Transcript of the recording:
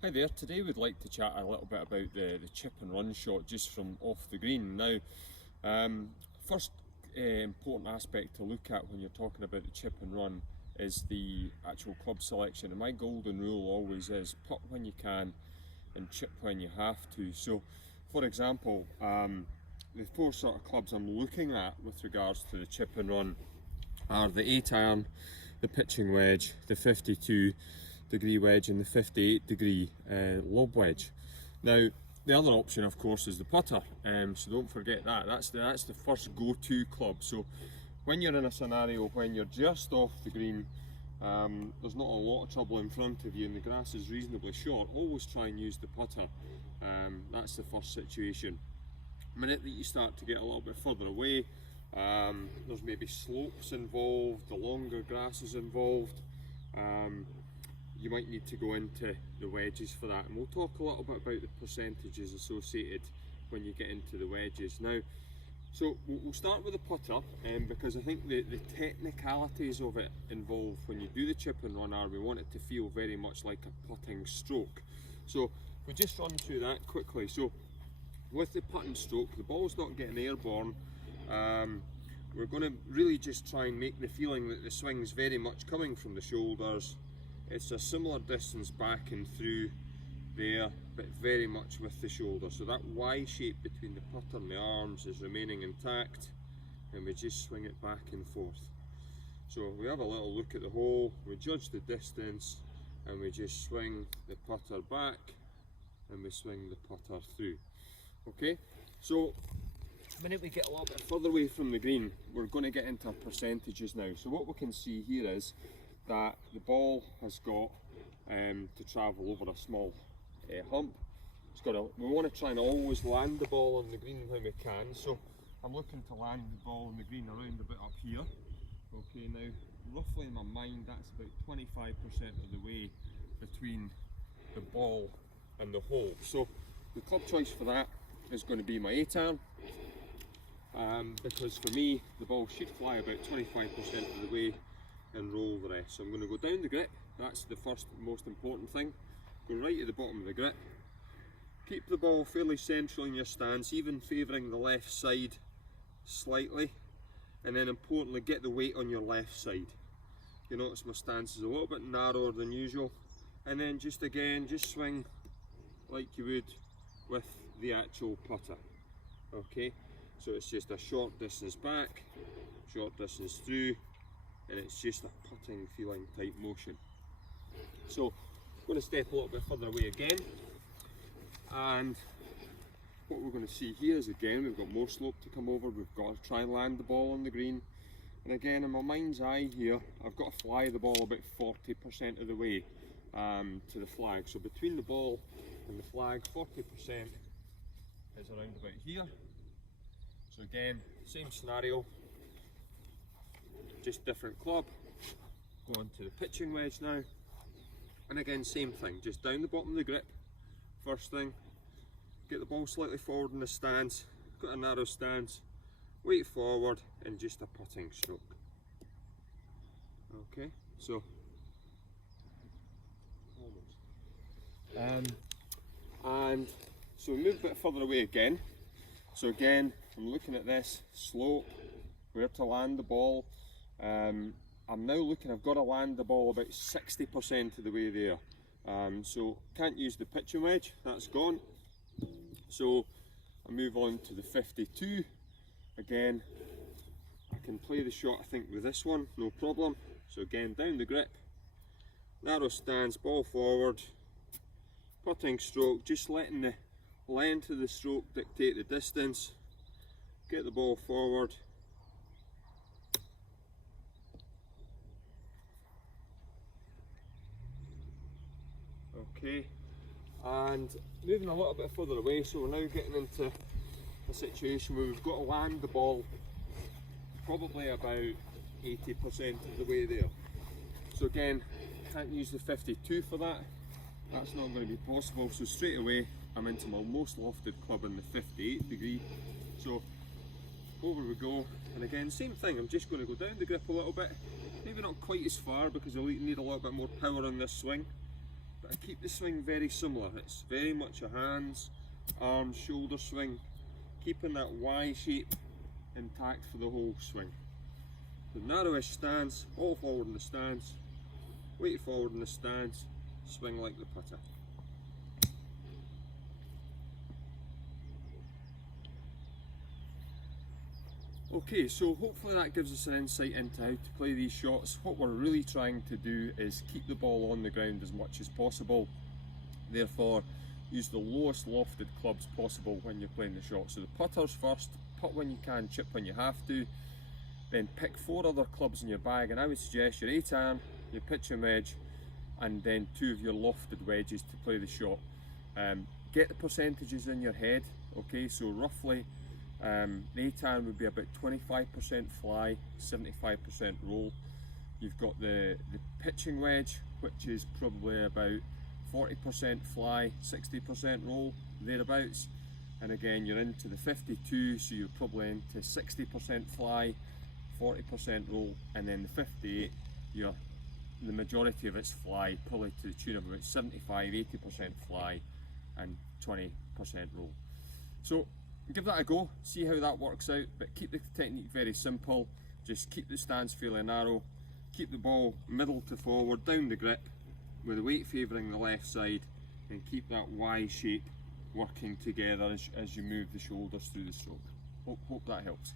Hi there, today we'd like to chat a little bit about the chip and run shot just from off the green. Now, first important aspect to look at when you're talking about the chip and run is the actual club selection. And my golden rule always is putt when you can and chip when you have to. So, for example, the four sort of clubs I'm looking at with regards to the chip and run are the 8 iron, the pitching wedge, the 52-degree wedge and the 58-degree lob wedge. Now the other option of course is the putter, so don't forget that. That's the first go-to club. So when you're in a scenario when you're just off the green, there's not a lot of trouble in front of you and the grass is reasonably short, always try and use the putter. That's the first situation. The minute that you start to get a little bit further away, there's maybe slopes involved, the longer grass is involved, you might need to go into the wedges for that, and we'll talk a little bit about the percentages associated when you get into the wedges. Now, so we'll start with the putter, because I think the technicalities of it involved when you do the chip and run are we want it to feel very much like a putting stroke. So we just run through that quickly. So with the putting stroke, the ball's not getting airborne. We're going to really just try and make the feeling that the swing's very much coming from the shoulders. It's a similar distance back and through there, but very much with the shoulder. So that Y shape between the putter and the arms is remaining intact, and we just swing it back and forth. So we have a little look at the hole, we judge the distance, and we just swing the putter back, and we swing the putter through. Okay, so the minute we get a little bit further away from the green, we're going to get into percentages now. So what we can see here is that the ball has got to travel over a small hump. We want to try and always land the ball on the green when we can. So I'm looking to land the ball on the green around a bit up here. Okay, now roughly in my mind that's about 25% of the way between the ball and the hole. So the club choice for that is going to be my 8 iron. Because for me the ball should fly about 25% of the way and roll the rest. So I'm going to go down the grip, that's the first most important thing. Go right at the bottom of the grip, keep the ball fairly central in your stance, even favouring the left side slightly, and then importantly get the weight on your left side. You notice my stance is a little bit narrower than usual, and then just swing like you would with the actual putter. Okay, so it's just a short distance back, short distance through, and it's just a putting feeling type motion. So I'm going to step a little bit further away again, and what we're going to see here is again we've got more slope to come over. We've got to try and land the ball on the green, and again in my mind's eye here I've got to fly the ball about 40% of the way to the flag. So between the ball and the flag, 40% is around about here. So again, same scenario, just different club. Go on to the pitching wedge now, and again same thing, just down the bottom of the grip. First thing, get the ball slightly forward in the stance, got a narrow stance, weight forward, and just a putting stroke. Okay, so and so we move a bit further away again. So again, I'm looking at this slope, where to land the ball. I'm now looking, I've got to land the ball about 60% of the way there. So can't use the pitching wedge, that's gone. So I move on to the 52. Again, I can play the shot I think with this one, no problem. So again, down the grip, narrow stance, ball forward, putting stroke, just letting the length of the stroke dictate the distance. Get the ball forward. Okay, and moving a little bit further away, so we're now getting into a situation where we've got to land the ball probably about 80% of the way there. So again, can't use the 52 for that, that's not going to be possible. So straight away I'm into my most lofted club in the 58 degree. So over we go, and again same thing, I'm just going to go down the grip a little bit, maybe not quite as far because I need a little bit more power on this swing. but I keep the swing very similar. It's very much a hands, arms, shoulder swing, keeping that Y shape intact for the whole swing. The narrowish stance, all forward in the stance, weight forward in the stance, swing like the putter. Okay, so hopefully that gives us an insight into how to play these shots. What we're really trying to do is keep the ball on the ground as much as possible. Therefore, use the lowest lofted clubs possible when you're playing the shot. So the putters first, putt when you can, chip when you have to. Then pick 4 other clubs in your bag, and I would suggest your 8-iron, your pitching wedge, and then 2 of your lofted wedges to play the shot. Get the percentages in your head, okay, so roughly the 8-iron would be about 25% fly, 75% roll. You've got the pitching wedge, which is probably about 40% fly, 60% roll, thereabouts. And again, you're into the 52, so you're probably into 60% fly, 40% roll, and then the 58, the majority of it's fly, probably to the tune of about 75-80% fly and 20% roll. So give that a go, see how that works out, but keep the technique very simple. Just keep the stance fairly narrow, keep the ball middle to forward, down the grip, with the weight favouring the left side, and keep that Y shape working together as you move the shoulders through the stroke. Hope that helps.